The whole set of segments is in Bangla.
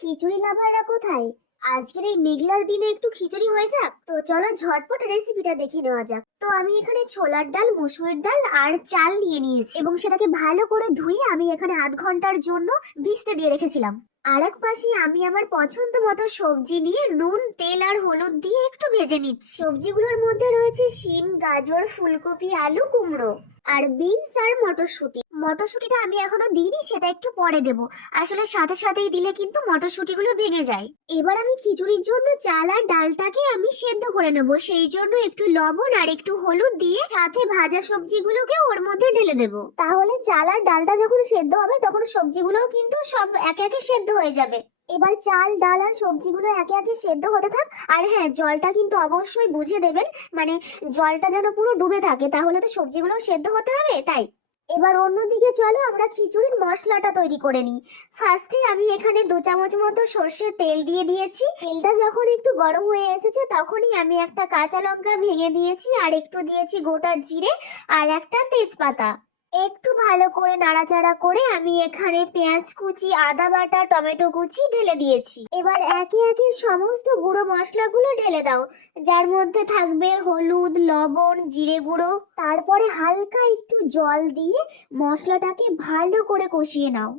খিচুড়ি লাভাররা কোথায়? আজকের এই মেঘলার দিনে একটু খিচুড়ি হয়ে যাক। তো চলো ঝটপট রেসিপিটা দেখে নেওয়া যাক। তো আমি এখানে ছোলার ডাল, মসুরের ডাল আর চাল নিয়ে নিয়েছি এবং সেটাকে ভালো করে ধুয়ে আমি এখানে আধ ঘন্টার জন্য ভিজতে দিয়ে রেখেছিলাম। আর এক পাশে আমি আমার পছন্দ মতো সবজি নিয়ে নুন, তেল আর হলুদ দিয়ে একটু ভেজে নিচ্ছি। সবজিগুলোর মধ্যে রয়েছে শিম, গাজর, ফুলকপি, আলু, কুমড়ো আর বিনস আর মটরশুঁটি। মটরশুঁটিটা আমি এখনো দিইনি, সেটা একটু পরে দেবো। আসলে সাথে সাথেই দিলে কিন্তু মটরশুঁটিগুলো ভেঙে যায়। এবার আমি খিচুড়ির জন্য চাল আর ডালটাকে আমি সেদ্ধ করে নেব। সেই জন্য একটু লবণ আর একটু হলুদ দিয়ে সাথে ভাজা সবজিগুলোকে ওর মধ্যে ঢেলে দেব। তাহলে চাল আর ডালটা যখন সেদ্ধ হবে তখন সবজিগুলোও কিন্তু সব একে একে সেদ্ধ হয়ে যাবে। এবার চাল, ডাল আর সবজিগুলো একে একে সেদ্ধ হতে থাক। আর হ্যাঁ, জলটা কিন্তু অবশ্যই বুঝে দেবেন, মানে জলটা যেন পুরো ডুবে থাকে, তাহলে তো সবজিগুলো সেদ্ধ হতে হবে। তাই এবার অন্যদিকে চলো আমরা খিচুড়ির মশলাটা তৈরি করে নিই। ফার্স্টে আমি এখানে 2 চামচ মতো সর্ষের তেল দিয়ে দিয়েছি। তেলটা যখন একটু গরম হয়ে এসেছে তখনই আমি একটা কাঁচা লঙ্কা ভেঙে দিয়েছি আর একটু দিয়েছি গোটা জিরে আর একটা তেজপাতা। একটু ভালো করে নাড়াচাড়া করে আমি এখানে পেঁয়াজ কুচি, আদা বাটা, টমেটো কুচি ঢেলে দিয়েছি। এবার একে একে সমস্ত গুঁড়ো মশলাগুলো ঢেলে দাও, যার মধ্যে থাকবে হলুদ, লবণ, জিরে গুঁড়ো। তারপরে হালকা একটু জল দিয়ে মশলাটাকে ভালো করে কষিয়ে নাও।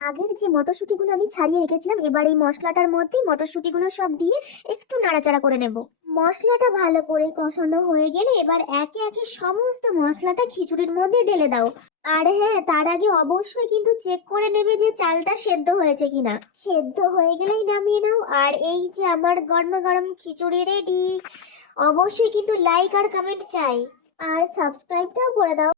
আগের যে মটরশুঁটিগুলো আমি ছাড়িয়ে রেখেছিলাম, এবার এই মশলাটার মধ্যে মটরশুঁটিগুলো সব দিয়ে একটু নাড়াচাড়া করে নেব। মশলাটা ভালো করে কষানো হয়ে গেলে এবার একে একে সমস্ত মশলাটা খিচুড়ির মধ্যে ঢেলে দাও। আর হ্যাঁ, তার আগে অবশ্যই কিন্তু চেক করে নেবে যে চালটা সেদ্ধ হয়েছে কিনা। সেদ্ধ হয়ে গেলেই নামিয়ে নাও। আর এই যে আমার গরমা গরম খিচুড়ি রেডি। অবশ্যই কিন্তু লাইক আর কমেন্ট চাই, আর সাবস্ক্রাইবটাও করে দাও।